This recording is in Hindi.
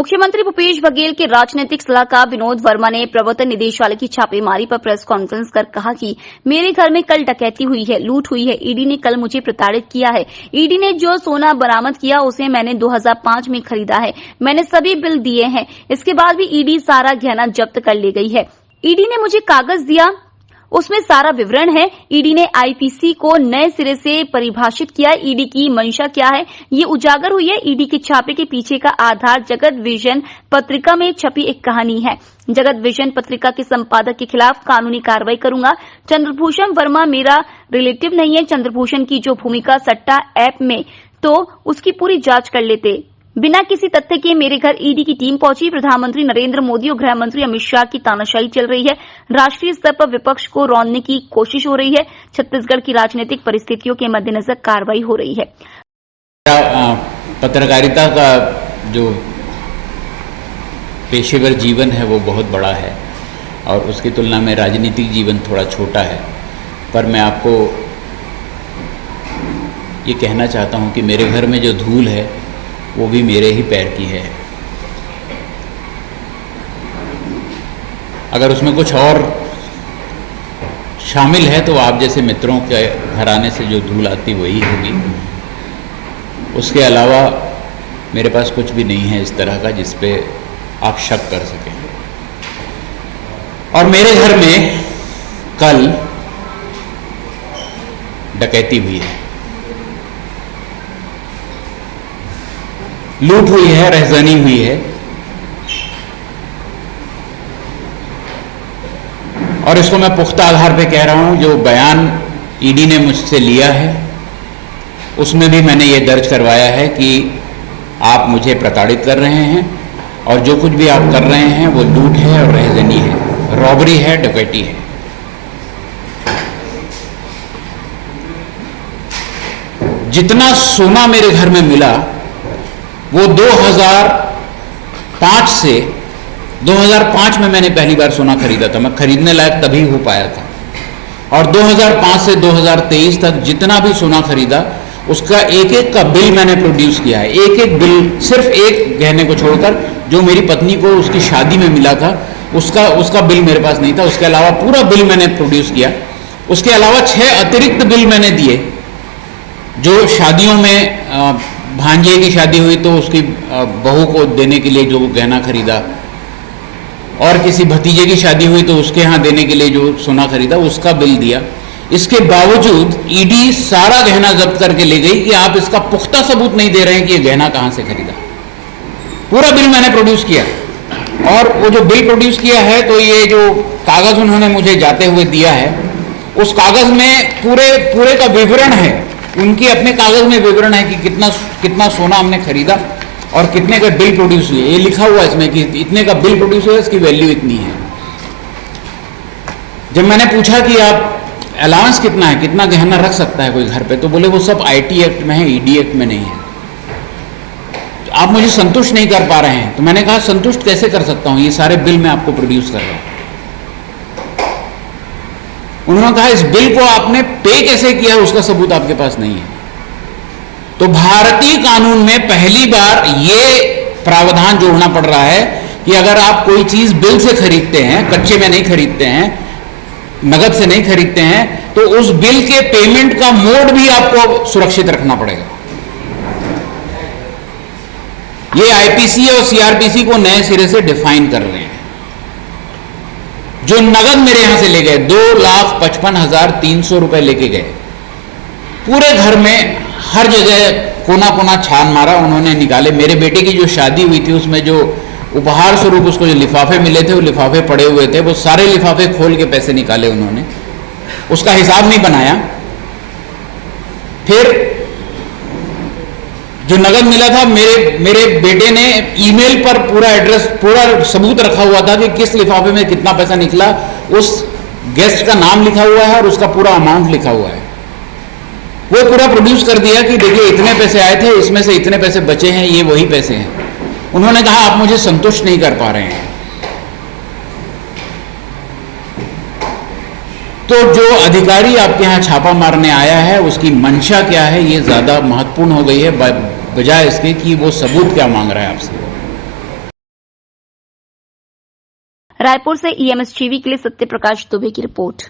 मुख्यमंत्री भूपेश बघेल के राजनीतिक सलाहकार विनोद वर्मा ने प्रवर्तन निदेशालय की छापेमारी पर प्रेस कॉन्फ्रेंस कर कहा कि मेरे घर में कल डकैती हुई है, लूट हुई है। ईडी ने कल मुझे प्रताड़ित किया है। ईडी ने जो सोना बरामद किया उसे मैंने 2005 में खरीदा है। मैंने सभी बिल दिए हैं। इसके बाद भी ईडी सारा गहना जब्त कर ले गई है। ईडी ने मुझे कागज दिया, उसमें सारा विवरण है। ईडी ने आईपीसी को नए सिरे से परिभाषित किया। ईडी की मंशा क्या है, ये उजागर हुई है। ईडी के छापे के पीछे का आधार जगत विजन पत्रिका में छपी एक कहानी है। जगत विजन पत्रिका के संपादक के खिलाफ कानूनी कार्रवाई करूंगा। चंद्रभूषण वर्मा मेरा रिलेटिव नहीं है। चंद्रभूषण की जो भूमिका सट्टा ऐप में, तो उसकी पूरी जांच कर लेते। बिना किसी तथ्य के मेरे घर ईडी की टीम पहुंची। प्रधानमंत्री नरेंद्र मोदी और गृह मंत्री अमित शाह की तानाशाही चल रही है। राष्ट्रीय स्तर पर विपक्ष को रौंदने की कोशिश हो रही है। छत्तीसगढ़ की राजनीतिक परिस्थितियों के मद्देनजर कार्रवाई हो रही है। पत्रकारिता का जो पेशेवर जीवन है वो बहुत बड़ा है और उसकी तुलना में राजनीतिक जीवन थोड़ा छोटा है, पर मैं आपको ये कहना चाहता हूँ कि मेरे घर में जो धूल है वो भी मेरे ही पैर की है। अगर उसमें कुछ और शामिल है तो आप जैसे मित्रों के घराने से जो धूल आती वही होगी। उसके अलावा मेरे पास कुछ भी नहीं है इस तरह का जिस पे आप शक कर सकें। और मेरे घर में कल डकैती हुई है, लूट हुई है, रहजनी हुई है। और इसको मैं पुख्ता आधार पे कह रहा हूं। जो बयान ईडी ने मुझसे लिया है उसमें भी मैंने ये दर्ज करवाया है कि आप मुझे प्रताड़ित कर रहे हैं और जो कुछ भी आप कर रहे हैं वो लूट है और रहजनी है, रॉबरी है, डकैती है। जितना सोना मेरे घर में मिला वो 2005 में मैंने पहली बार सोना खरीदा था। मैं खरीदने लायक तभी हो पाया था। और 2005 से 2023 तक जितना भी सोना खरीदा उसका एक एक का बिल मैंने प्रोड्यूस किया है। एक एक बिल, सिर्फ एक गहने को छोड़कर जो मेरी पत्नी को उसकी शादी में मिला था उसका बिल मेरे पास नहीं था। उसके अलावा पूरा बिल मैंने प्रोड्यूस किया। उसके अलावा 6 अतिरिक्त बिल मैंने दिए। जो शादियों में भांजे की शादी हुई तो उसकी बहू को देने के लिए जो गहना खरीदा, और किसी भतीजे की शादी हुई तो उसके यहाँ देने के लिए जो सोना खरीदा उसका बिल दिया। इसके बावजूद ईडी सारा गहना जब्त करके ले गई कि आप इसका पुख्ता सबूत नहीं दे रहे हैं कि ये गहना कहाँ से खरीदा। पूरा बिल मैंने प्रोड्यूस किया। और वो जो बिल प्रोड्यूस किया है तो ये जो कागज उन्होंने मुझे जाते हुए दिया है उस कागज में पूरे का विवरण है। उनकी अपने कागज में विवरण है कि कितना सोना हमने खरीदा और कितने का बिल प्रोड्यूस हुए। ये लिखा हुआ है इसमें कि इतने का बिल प्रोड्यूस हुआ, इसकी वैल्यू इतनी है। जब मैंने पूछा कि आप अलाउंस कितना है, कितना गहना रख सकता है कोई घर पे, तो बोले वो सब आईटी एक्ट में है, ईडी एक्ट में नहीं है। तो आप मुझे संतुष्ट नहीं कर पा रहे हैं। तो मैंने कहा संतुष्ट कैसे कर सकता हूं, ये सारे बिल मैं आपको प्रोड्यूस कर रहा हूं। उन्होंने कहा इस बिल को आपने पे कैसे किया है उसका सबूत आपके पास नहीं है। तो भारतीय कानून में पहली बार यह प्रावधान जोड़ना पड़ रहा है कि अगर आप कोई चीज बिल से खरीदते हैं, कच्चे में नहीं खरीदते हैं, नगद से नहीं खरीदते हैं, तो उस बिल के पेमेंट का मोड भी आपको सुरक्षित रखना पड़ेगा। ये आईपीसी और सीआरपीसी को नए सिरे से डिफाइन कर रहे हैं। जो नगद मेरे यहां से ले गए 2,55,300 रुपए लेके गए, पूरे घर में हर जगह कोना कोना छान मारा उन्होंने, निकाले। मेरे बेटे की जो शादी हुई थी उसमें जो उपहार स्वरूप उसको जो लिफाफे मिले थे वो लिफाफे पड़े हुए थे, वो सारे लिफाफे खोल के पैसे निकाले उन्होंने, उसका हिसाब नहीं बनाया। फिर जो नगद मिला था मेरे बेटे ने ईमेल पर पूरा एड्रेस, पूरा सबूत रखा हुआ था कि किस लिफाफे में कितना पैसा निकला। उस गेस्ट का नाम लिखा हुआ है और उसका पूरा अमाउंट लिखा हुआ है। वो पूरा प्रोड्यूस कर दिया कि देखिए इतने पैसे आए थे, इसमें से इतने पैसे बचे हैं, ये वही पैसे हैं। उन्होंने कहा आप मुझे संतुष्ट नहीं कर पा रहे हैं। तो जो अधिकारी आपके यहाँ छापा मारने आया है उसकी मंशा क्या है ये ज्यादा महत्वपूर्ण हो गई है, बजाय इसके कि वो सबूत क्या मांग रहा है आपसे। रायपुर से EMS टीवी के लिए सत्य प्रकाश दुबे की रिपोर्ट।